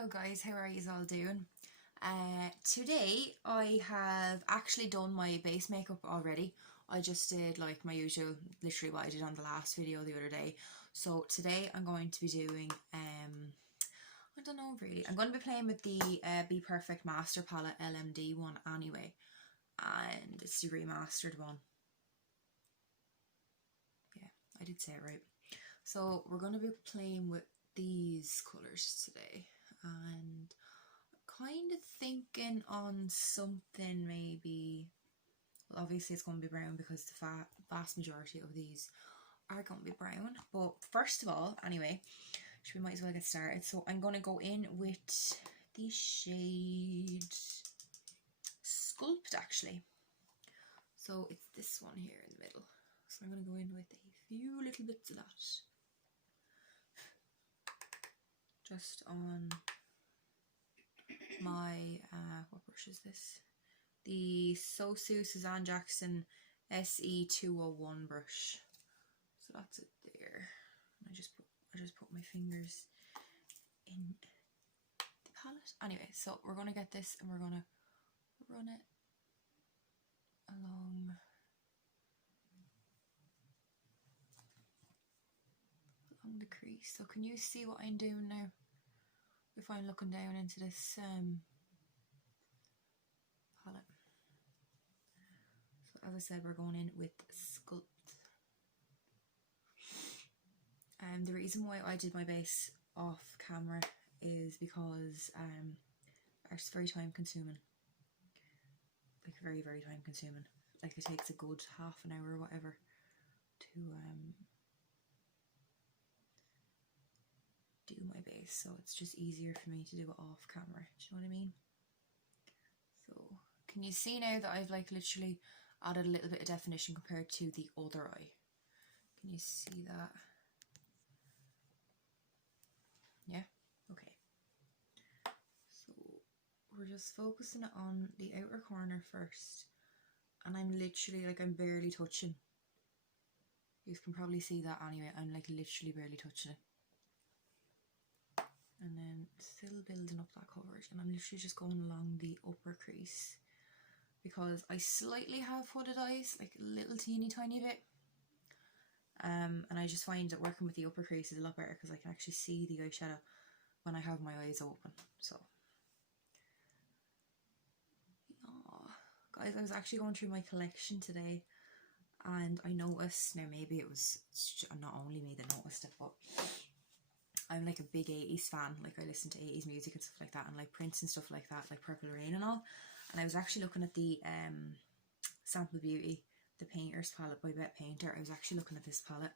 Hello guys, how are you all doing? Today I have actually done my base makeup already. I just did like my usual, literally what I did on the last video the other day. So today I'm going to be doing, I don't know really, I'm going to be playing with the Be Perfect Master Palette LMD one anyway. And it's the remastered one. Yeah, I did say it right. So we're going to be playing with these colours today. And kind of thinking on something maybe, well obviously it's going to be brown because the vast majority of these are going to be brown, but first of all anyway, we might as well get started. So I'm going to go in with the shade Sculpt actually, so it's this one here in the middle. So I'm going to go in with a few little bits of that just on my, what brush is this? The Sosu Suzanne Jackson SE201 brush. So that's it there. I just put my fingers in the palette. Anyway, so we're gonna get this and we're gonna run it along the crease. So can you see what I'm doing now? If I'm looking down into this palette. So as I said, we're going in with Sculpt. And the reason why I did my base off camera is because it's very time consuming. Like very, very time consuming. Like it takes a good half an hour or whatever to do my base, so it's just easier for me to do it off camera. Do you know what I mean? So can you see now that I've like literally added a little bit of definition compared to the other eye? Can you see that? Yeah? Okay. So we're just focusing it on the outer corner first, and I'm literally like, I'm barely touching. You can probably see that anyway, I'm like literally barely touching it. And then still building up that coverage, and I'm literally just going along the upper crease because I slightly have hooded eyes, like a little teeny tiny bit. And I just find that working with the upper crease is a lot better because I can actually see the eyeshadow when I have my eyes open. So guys, I was actually going through my collection today and I noticed, now maybe it's not only me that noticed it, but I'm like a big 80s fan. Like I listen to 80s music and stuff like that, and like Prince and stuff like that, like Purple Rain and all. And I was actually looking at the Sample Beauty, the Painter's palette by Bet Painter. I was actually looking at this palette,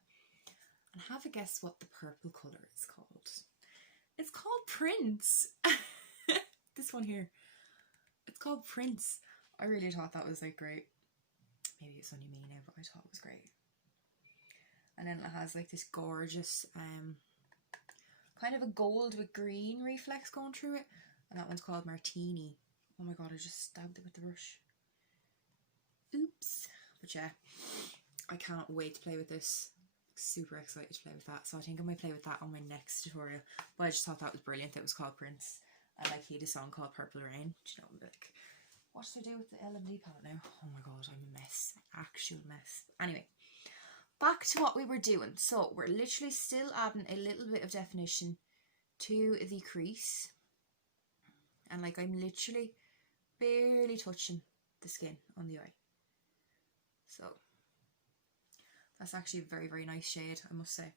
and have a guess what the purple colour is called. It's called Prince. This one here. It's called Prince. I really thought that was like great. Maybe it's only me now, but I thought it was great. And then it has like this gorgeous kind of a gold with green reflex going through it, and that one's called Martini. Oh my god, I just stabbed it with the brush. Oops. But yeah, I cannot wait to play with this. Super excited to play with that, so I think I might play with that on my next tutorial. But I just thought that was brilliant. It was called Prince, and like he had a song called Purple Rain. Do you know, like, what should I do with the LMD palette now? Oh my god, I'm a mess, actual mess. Anyway, back to what we were doing. So we're literally still adding a little bit of definition to the crease, and like I'm literally barely touching the skin on the eye. So that's actually a very, very nice shade, I must say,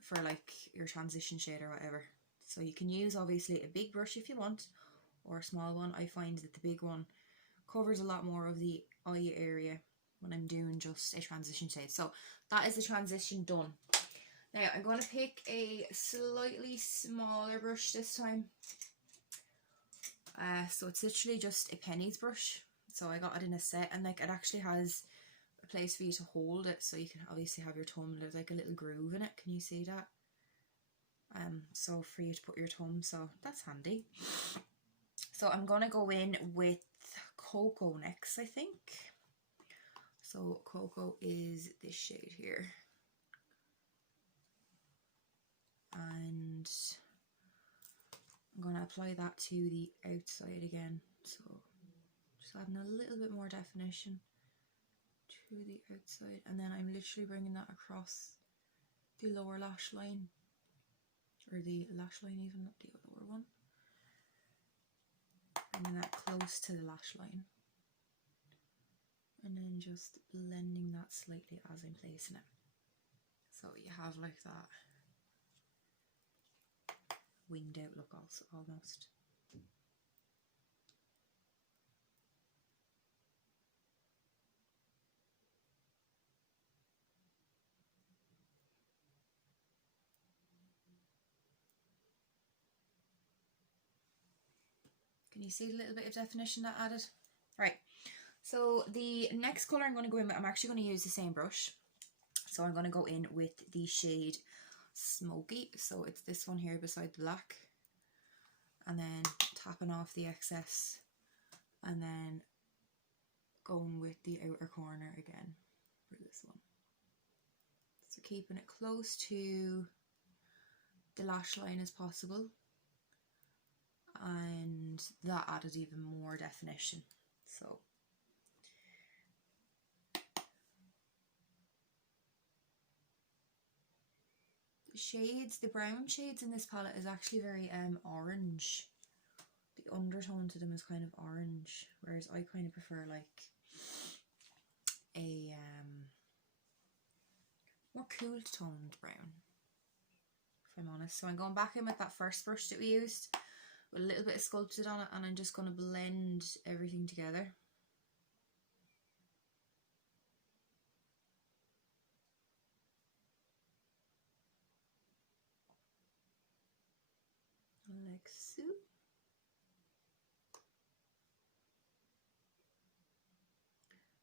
for like your transition shade or whatever. So you can use obviously a big brush if you want, or a small one. I find that the big one covers a lot more of the eye area when I'm doing just a transition shade. So that is the transition done. Now I'm going to pick a slightly smaller brush this time. So it's literally just a Penny's brush. So I got it in a set, and like it actually has a place for you to hold it, so you can obviously have your thumb. There's like a little groove in it. Can you see that? So for you to put your thumb, so that's handy. So I'm gonna go in with Cocoa next, I think. So Cocoa is this shade here, and I'm going to apply that to the outside again. So just adding a little bit more definition to the outside, and then I'm literally bringing that across the lower lash line, or the lash line even, not the lower one. Bringing that close to the lash line. And then just blending that slightly as I'm placing it. So you have like that winged out look also, almost. Can you see the little bit of definition that added? Right, so the next colour I'm going to go in with, I'm actually going to use the same brush. So I'm going to go in with the shade Smoky. So it's this one here beside the black. And then tapping off the excess. And then going with the outer corner again for this one. So keeping it close to the lash line as possible. And that added even more definition. So the shades, the brown shades in this palette is actually very orange. The undertone to them is kind of orange, whereas I kind of prefer like a more cool toned brown, if I'm honest. So I'm going back in with that first brush that we used with a little bit of sculpted on it, and I'm just going to blend everything together. Like so.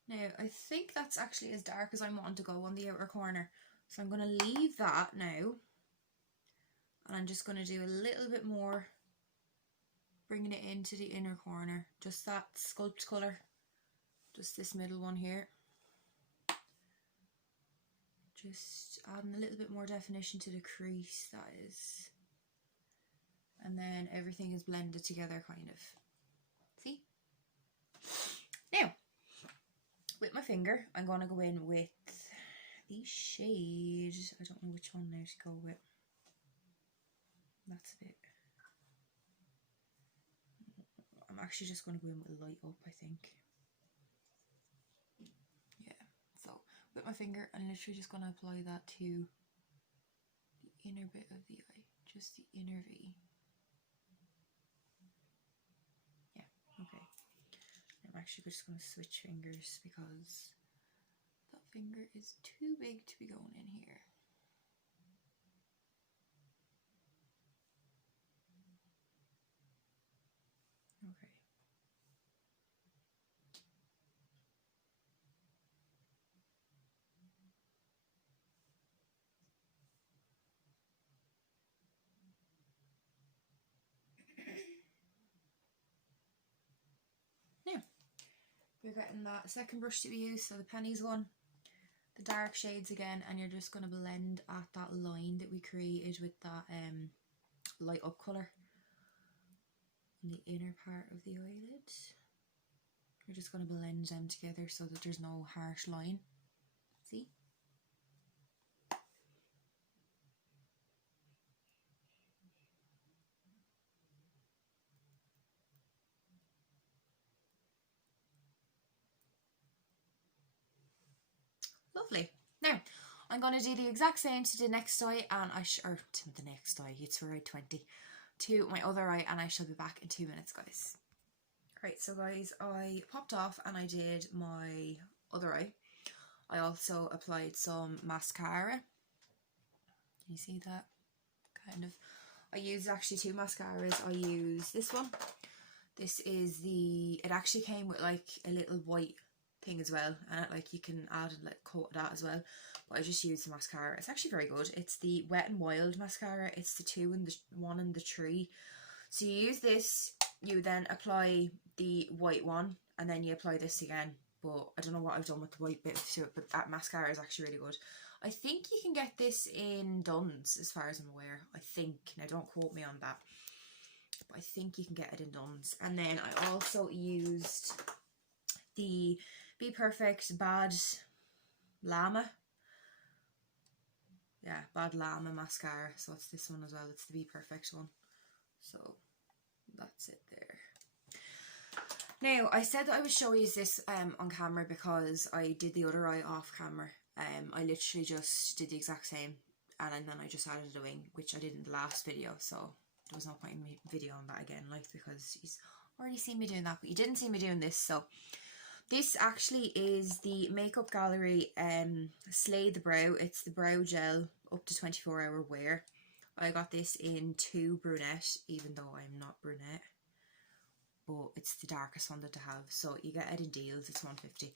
Now I think that's actually as dark as I want to go on the outer corner, so I'm going to leave that now, and I'm just going to do a little bit more, bringing it into the inner corner, just that sculpt colour, just this middle one here. Just adding a little bit more definition to the crease, that is. And then everything is blended together, kind of. See? Now, with my finger, I'm going to go in with the shade. I don't know which one now to go with. That's a bit... I'm actually just going to go in with light up, I think. Yeah, so with my finger, I'm literally just going to apply that to the inner bit of the eye, just the inner V. Yeah, okay. I'm actually just going to switch fingers because that finger is too big to be going in here. Okay. Now, we're getting that second brush that we used, so the pennies one, the dark shades again, and you're just going to blend at that line that we created with that light up colour in the inner part of the eyelid. You're just going to blend them together so that there's no harsh line. See? Lovely. Now, I'm going to do the exact same to the next eye, and or to the next eye, it's around 20, to my other eye, and I shall be back in 2 minutes, guys. Right, so guys, I popped off and I did my other eye. I also applied some mascara. Can you see that? Kind of. I used actually two mascaras. I used this one. This is it actually came with like a little white thing as well, and like you can add like coat of that as well, but I just used the mascara. It's actually very good. It's the Wet n Wild mascara. It's the 2 and the 1 and the 3. So you use this, you then apply the white one, and then you apply this again, but I don't know what I've done with the white bit to it, but that mascara is actually really good. I think you can get this in Dunn's as far as I'm aware. I think. Now don't quote me on that. but I think you can get it in Dunnes. And then I also used the Be Perfect Bad Llama. Yeah, Bad Llama mascara. So it's this one as well. It's the Be Perfect one. So that's it there. Now, I said that I would show you this on camera because I did the other eye off camera. I literally just did the exact same, and then I just added a wing, which I did in the last video, so there was no point in me videoing that again, like, because you've already seen me doing that, but you didn't see me doing this. So this actually is the Makeup Gallery Slay the Brow. It's the brow gel up to 24-hour wear. I got this in 2 brunette, even though I'm not brunette, but it's the darkest one that to have. So you get it in deals, it's $1.50,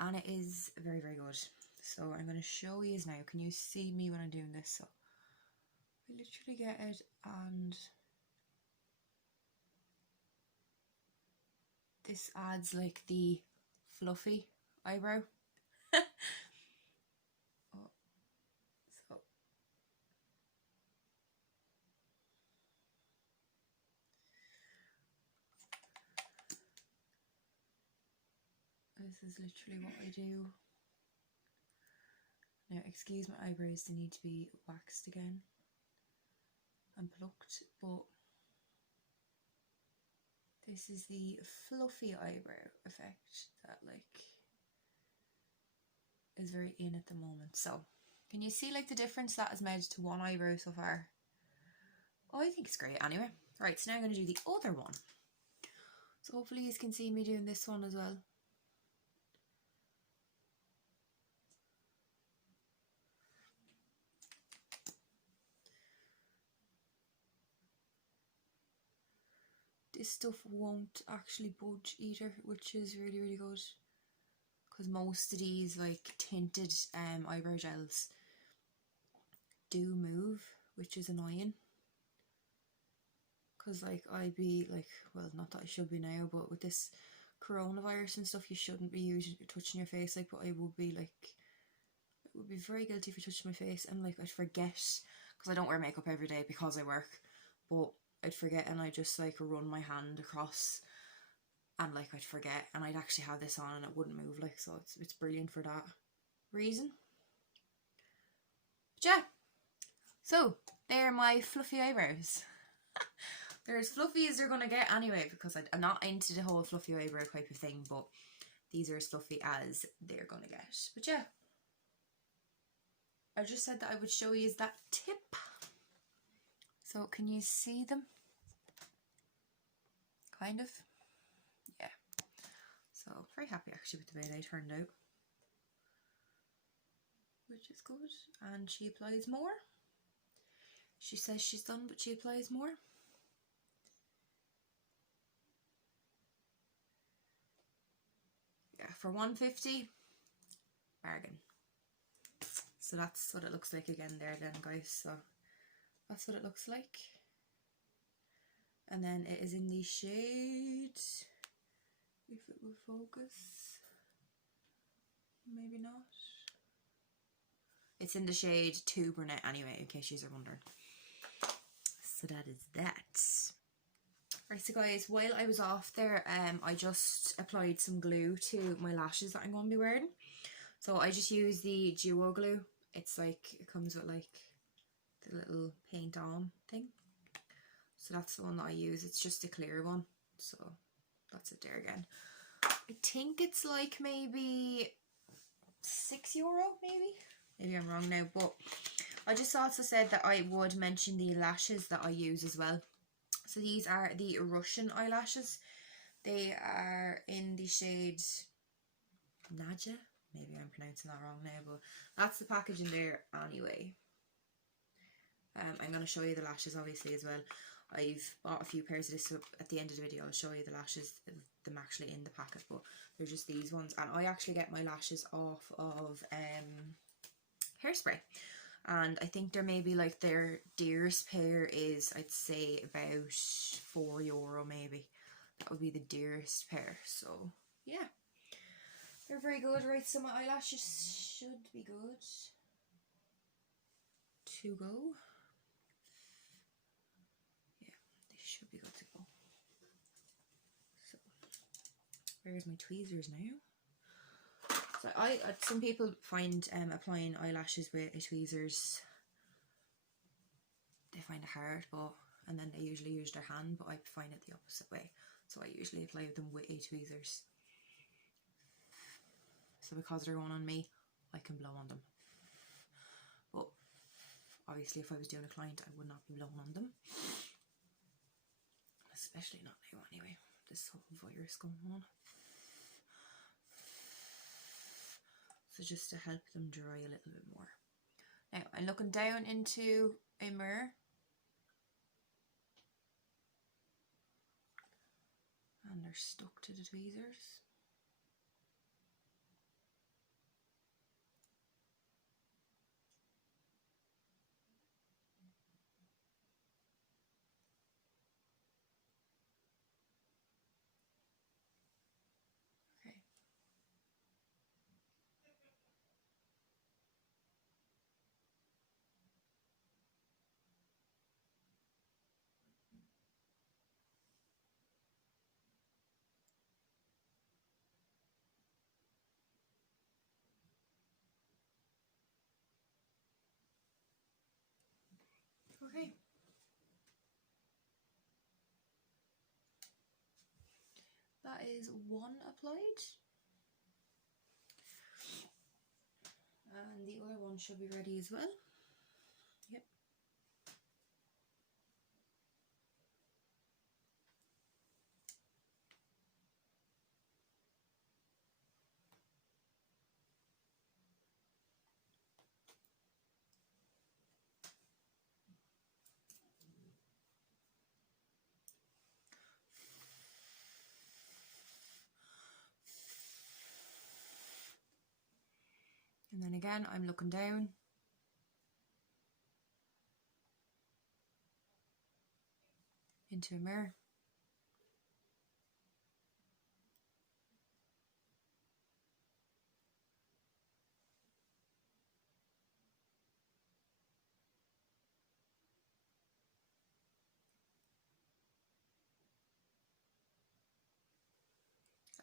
and it is very, very good. So I'm going to show you now. Can you see me when I'm doing this? So I literally get it, and this adds like the fluffy eyebrow. Oh, so this is literally what I do. Now, excuse my eyebrows, they need to be waxed again and plucked, but this is the fluffy eyebrow effect that, like, is very in at the moment. So, can you see, like, the difference that has made to one eyebrow so far? Oh, I think it's great anyway. Right, so now I'm going to do the other one. So hopefully you can see me doing this one as well. This stuff won't actually budge either, which is really, really good, because most of these like tinted eyebrow gels do move, which is annoying, because like I'd be like, well, not that I should be now, but with this coronavirus and stuff, you shouldn't be touching your face, like, but I would be like, I would be very guilty for touching my face, and like I'd forget, because I don't wear makeup every day because I work, but I'd forget, and I'd just like run my hand across, and like I'd forget, and I'd actually have this on and it wouldn't move, like, so it's brilliant for that reason. But yeah, so they're my fluffy eyebrows. They're as fluffy as they're gonna get anyway, because I'm not into the whole fluffy eyebrow type of thing, but these are as fluffy as they're gonna get. But yeah, I just said that I would show you that tip. So can you see them? Kind of. Yeah. So very happy actually with the way they turned out, which is good. And she applies more. She says she's done, but she applies more. Yeah, for $1.50, bargain. So that's what it looks like again there then, guys. So that's what it looks like. And then it is in the shade, if it will focus, maybe not. It's in the shade 2 brunette anyway, in case you're wondering. So that is that. Right, so guys, while I was off there, I just applied some glue to my lashes that I'm going to be wearing. So I just used the Duo glue. It's like, it comes with like the little paint on thing. So that's the one that I use. It's just a clear one. So that's it there again. I think it's like maybe €6, maybe? Maybe I'm wrong now, but I just also said that I would mention the lashes that I use as well. So these are the Russian eyelashes. They are in the shade Nadja. Maybe I'm pronouncing that wrong now, but that's the packaging there anyway. I'm going to show you the lashes obviously as well. I've bought a few pairs of this, so at the end of the video I'll show you the lashes, them actually in the packet, but they're just these ones. And I actually get my lashes off of Hairspray, and I think they're maybe like their dearest pair is, I'd say, about €4 maybe. That would be the dearest pair. So yeah, they're very good. Right, so my eyelashes should be good to go. Yeah, they should be good to Where's my tweezers now? So some people find applying eyelashes with tweezers, they find it hard, and then they usually use their hand, but I find it the opposite way. So I usually apply them with tweezers. So because they're going on me, I can blow on them. But obviously if I was doing a client, I would not be blowing on them. Especially not now anyway, this whole virus going on. So just to help them dry a little bit more. Now I'm looking down into a mirror. And they're stuck to the tweezers. Okay. Okay. That is one applied. And the other one should be ready as well. Yep. And then again, I'm looking down. Into a mirror.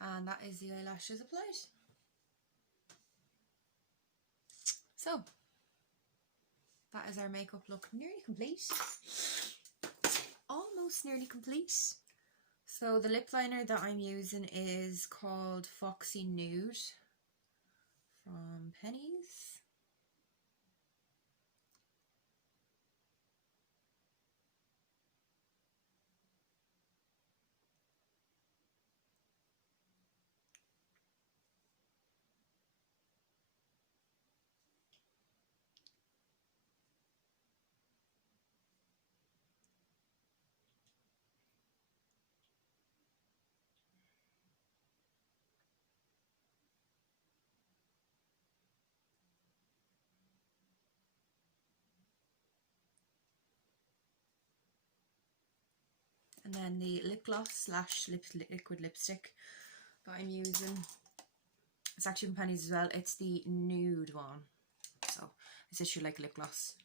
And that is the eyelashes applied. So, that is our makeup look nearly complete. Almost nearly complete. So the lip liner that I'm using is called Foxy Nude from Penneys. And then the lip gloss slash liquid lipstick that I'm using, it's actually from Penneys as well. It's the nude one, so it's literally like a lip gloss.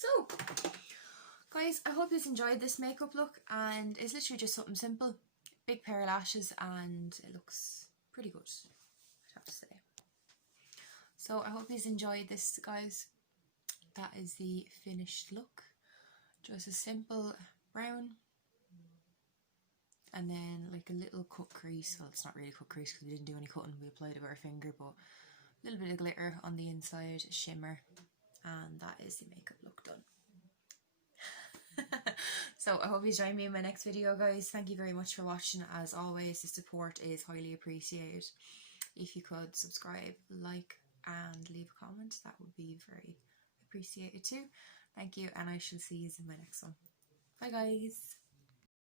So, guys, I hope you enjoyed this makeup look, and it's literally just something simple. Big pair of lashes, and it looks pretty good, I'd have to say. So I hope you enjoyed this, guys. That is the finished look. Just a simple brown, and then like a little cut crease. Well, it's not really a cut crease because we didn't do any cutting, we applied it with our finger, but a little bit of glitter on the inside, shimmer, and that is the makeup look done. So I hope you join me in my next video, guys. Thank you very much for watching. As always, the support is highly appreciated. If you could subscribe, like, and leave a comment, that would be very appreciated too. Thank you, and I shall see you in my next one. Bye, guys.